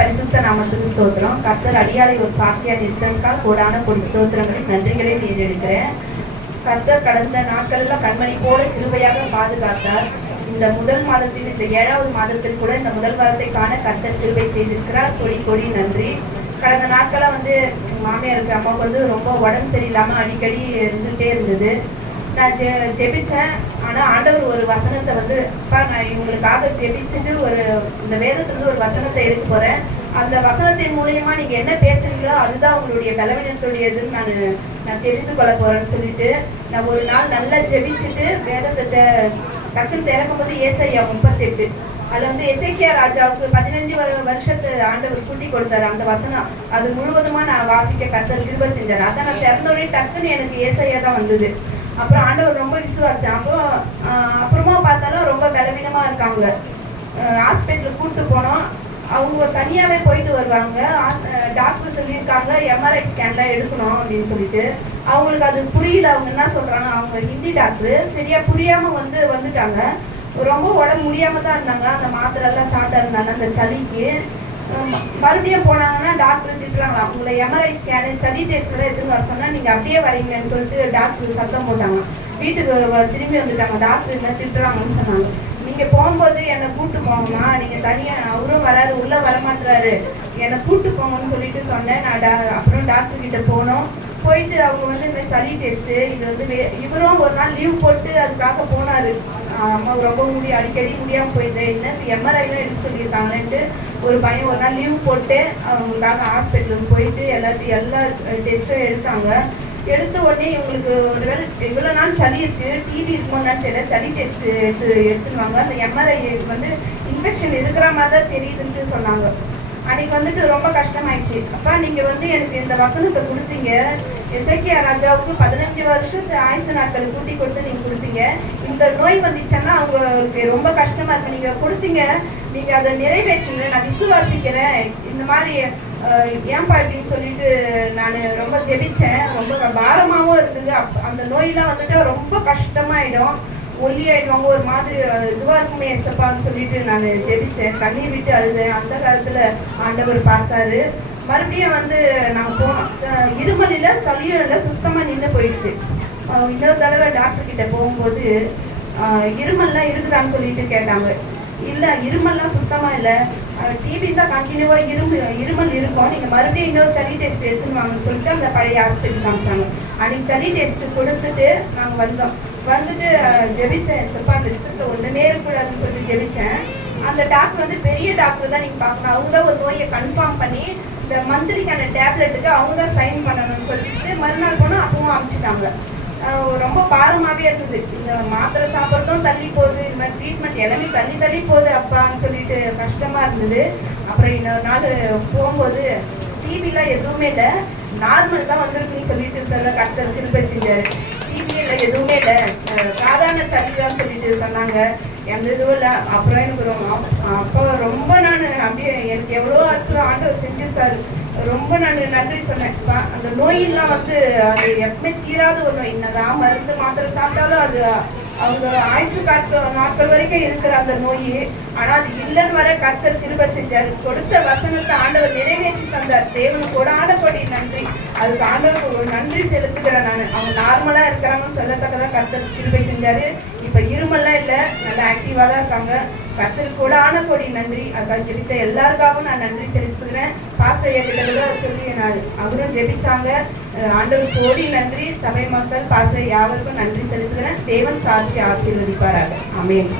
பரிசுத்த நாமத்துக்கு ஸ்தோத்திரம். கர்த்தர் அடியாரை ஒரு சாட்சியா நிறுத்ததுக்காக கோடான கொடி ஸ்தோத்திரங்களை நன்றிகளை ஏறெடுக்கிறேன். கர்த்தர் கடந்த நாட்கள்லாம் கண்மணி போல கிருபையாக பாதுகாத்தார். இந்த முதல் மாதத்தில், இந்த 7வது மாதத்தில் கூட இந்த முதல் வாரத்தை காண கர்த்தர் கிருபை செய்திருக்கிறார். கொடி கொடி நன்றி. கடந்த நாட்களாக மாமியாருக்கு அம்மாவுக்கு ரொம்ப உடம்பு சரியில்லாமல் அடிக்கடி இருந்துகிட்டே இருந்தது. நான் ஜெபிச்சேன். ஆனால் ஆண்டவர் ஒரு வசனத்தை நான் இவங்களுக்காக ஜெபிச்சுட்டு இந்த வேதத்திலிருந்து ஒரு வசனத்தை எடுக்க போகிறேன். அந்த வசனத்தின் மூலியமா நீங்கள் என்ன பேசுறீங்களோ அதுதான் உங்களுடைய பலவீனத்துடையதுன்னு நான் தெரிந்து கொள்ள போகிறேன்னு சொல்லிட்டு நான் ஒரு நாள் நல்லா ஜெபிச்சுட்டு வேதத்தை டக்குன்னு திறக்கும்போது ஏசாயா 38 அதில் எசேக்கியா ராஜாவுக்கு 15 வருஷத்து ஆண்டவர் கூட்டி கொடுத்தாரு. அந்த வசனம் அது முழுவதுமா நான் வாசிக்க கர்த்தர் கிருபை செஞ்சார். அதை நான் திறந்தோடனே டக்குன்னு எனக்கு ஏசாயா தான் வந்தது. அப்புறம் ஆண்டவர் ரொம்ப விசுவாச்சேன். அப்புறமா பார்த்தாலும் ரொம்ப பலவீனமாக இருக்காங்க. ஹாஸ்பிட்டலுக்கு கூப்பிட்டு போனோம். அவங்க தனியாகவே போயிட்டு வருவாங்க. டாக்டர் சொல்லியிருக்காங்க எம்ஆர்ஐ ஸ்கேன்லாம் எடுக்கணும் அப்படின்னு சொல்லிட்டு. அவங்களுக்கு அது புரியல. அவங்க என்ன சொல்கிறாங்க, அவங்க ஹிந்தி டாக்டரு சரியாக புரியாமல் வந்துட்டாங்க. ரொம்ப உடம்பு முடியாமல் தான் இருந்தாங்க. அந்த மாத்திரைலாம் சாப்பிட்டா இருந்தாங்க அந்த சளிக்கு. மறுபடியும் போனாங்கன்னா டாக்டர் திட்டுறாங்களா, உங்களை எம்ஆர்ஐ ஸ்கேனு சளி டெஸ்ட்டோட எடுத்துன்னு வர சொன்னால் நீங்கள் அப்படியே வரீங்கன்னு சொல்லிட்டு டாக்டர் சத்தம் போட்டாங்க. வீட்டுக்கு திரும்பி வந்துட்டாங்க. டாக்டர் என்ன திட்டுறாங்கன்னு சொன்னாங்க. நீங்கள் போகும்போது என்னை கூப்பிட்டு போங்கம்மா, நீங்கள் தனியாக அவரும் வராரு, உள்ளே வரமாட்டுறாரு, என்னை கூப்பிட்டு போங்கன்னு சொல்லிட்டு சொன்னேன். நான் அப்புறம் டாக்டர் கிட்ட போனோம். போயிட்டு அவங்க இந்த சளி டெஸ்ட்டு இது இவரும் ஒரு நாள் லீவ் போட்டு அதுக்காக போனார். அம்மா ரொம்ப அடிக்கடி முடியாமல் போயிருந்தேன். என்ன எம்ஆர்ஐலாம் எடுத்து சொல்லியிருக்காங்கன்ட்டு ஒரு பையன் ஒரு நாள் லீவ் போட்டு அவங்களுக்காக ஹாஸ்பிட்டலுக்கு போயிட்டு எல்லா டெஸ்ட்டும் எடுத்தாங்க. எடுத்த உடனே இவங்களுக்கு ஒருவேளை இவ்வளோ நாள் சளி இருக்குது, டிவி இருக்குமோன்னு தெரியல, சளி டெஸ்ட் எடுத்துருவாங்க. அந்த எம்ஆர்ஐ இன்ஃபெக்ஷன் இருக்கிற மாதிரி தான் தெரியுதுன்ட்டு சொன்னாங்க. அன்னைக்கு ரொம்ப கஷ்டமாயிடுச்சு. அப்பா நீங்கள் எனக்கு இந்த வசனத்தை கொடுத்தீங்க, எசேக்கியா ராஜாவுக்கு 15 வருஷத்து ஆயுசு நாட்களை கூட்டி கொடுத்து நீங்கள் கொடுத்தீங்க. இந்த நோய் வந்துச்சுன்னா அவங்களுக்கு ரொம்ப கஷ்டமாக இருக்குது, நீங்கள் கொடுத்தீங்க, நீங்கள் அதை நிறைவேற்றுங்க, நான் விசுவாசிக்கிறேன். இந்த மாதிரி ஏன்பா அப்படின்னு சொல்லிட்டு நான் ரொம்ப ஜெபிச்சேன். ரொம்ப பாரமாகவும் இருந்தது. அந்த நோயெலாம் ரொம்ப கஷ்டமாயிடும், ஒல்லியாயிடுவாங்க, ஒரு மாதிரி இதுவாக இருக்குமே எசப்பான்னு சொல்லிட்டு நான் ஜெபிச்சேன். கண்ணீர் விட்டு அழுதேன். அந்த காலத்தில் ஆண்டவர் பார்த்தாரு. மறுபடியும் நாங்கள் போனோம். இருமலில் சளியும் இல்லை, சுத்தமாக நின்று போயிடுச்சு. இன்னொரு தடவை டாக்டர் கிட்ட போகும்போது இருமல்லாம் இருக்குதான்னு சொல்லிட்டு கேட்டாங்க. இல்லை, இருமல்லாம் சுத்தமாக இல்லை, டிவி தான் கண்டினியூவாக இருமல் இருக்கும், நீங்கள் மறுபடியும் இன்னொரு சளி டெஸ்ட் எடுத்துன்னு வாங்கன்னு சொல்லிட்டு அந்த பழைய ஹாஸ்பிட்டல் காமிச்சாங்க. அன்றைக்கி சளி டெஸ்ட்டு கொடுத்துட்டு நாங்கள் வந்தோம். ஜெபிச்சேன். செப்பா அந்த ரிசல்ட் ஒன்றுனே இருக்கக்கூடாதுன்னு சொல்லிட்டு ஜெபிச்சேன். அந்த டாக்டர் பெரிய டாக்டர் தான் நீங்கள் பார்க்கணும். அவங்க தான் ஒரு நோயை கன்ஃபார்ம் பண்ணி இந்த மந்த்லிக்கான டேப்லெட்டுக்கு அவங்க தான் சைன் பண்ணணும்னு சொல்லிட்டு மறுநாள் போனால் அப்பவும் அனுப்பிச்சிட்டாங்க. ரொம்ப பாரமாகவே இருந்தது. இந்த மாத்திரை சாப்பிட்றதும் தள்ளி போகுது, இந்த மாதிரி ட்ரீட்மெண்ட் எல்லாமே தள்ளி போகுது அப்பான்னு சொல்லிட்டு கஷ்டமாக இருந்தது. அப்புறம் இன்னொரு நாள் போகும்போது டிவிலாம் எதுவுமே இல்லை, நார்மல் தான் வந்திருக்குன்னு சொல்லிட்டு சொல்ல கர்த்தர் கிருபை செஞ்சார். டிவியில் எதுவுமே இல்லை, சாதாரண சளி தான் சொல்லிட்டு சொன்னாங்க. எந்த இதுவும் இல்லை. அப்புறம் எனக்கு அப்போ ரொம்ப நான் அப்படியே எனக்கு எவ்வளோ அற்புதம் ஆண்டவர் செஞ்சுருக்காரு. ரொம்ப நான் நன்றி சொன்னேன். அந்த நோயெல்லாம் அது எப்பவுமே தீராத ஒரு நோய். என்னதான் மருந்து மாத்திரை சாப்பிட்டாலும் அது அவங்க ஆயுசு நாட்கள் வரைக்கும் இருக்கிற அந்த நோய். ஆனால் அது இல்லைன்னு வர கர்த்தர் கிருபை செஞ்சார். கொடுத்த வசனத்தை ஆண்டவர் நிறைவேற்றி தந்தார். தேவனுக்கு கொடான கொடி நன்றி. அதுக்கு ஆண்டவருக்கு ஒரு நன்றி செலுத்துக்கிறேன் நான். அவங்க நார்மலாக இருக்கிறாங்கன்னு சொல்லத்தக்கதான் கர்த்தர் கிருபை செஞ்சார். இப்போ இருமல்லாம் இல்லை, நல்லா ஆக்டிவாக தான் இருக்காங்க. கர்த்தருக்கு கொடான கொடி நன்றி. அதுக்காக ஜெபித்த எல்லாருக்காகவும் நான் நன்றி செலுத்துகிறேன். பாஸ்டர் ஐயா கிட்ட சொல்லி அவரும் ஜெபிச்சாங்க. ஆண்டவருக்கு கோடி நன்றி. சபை மக்கள் பாஸ்டர் யாவருக்கும் நன்றி செலுத்துகிறேன். தேவன் சாட்சி ஆசீர்வதிப்பாராக. ஆமென்.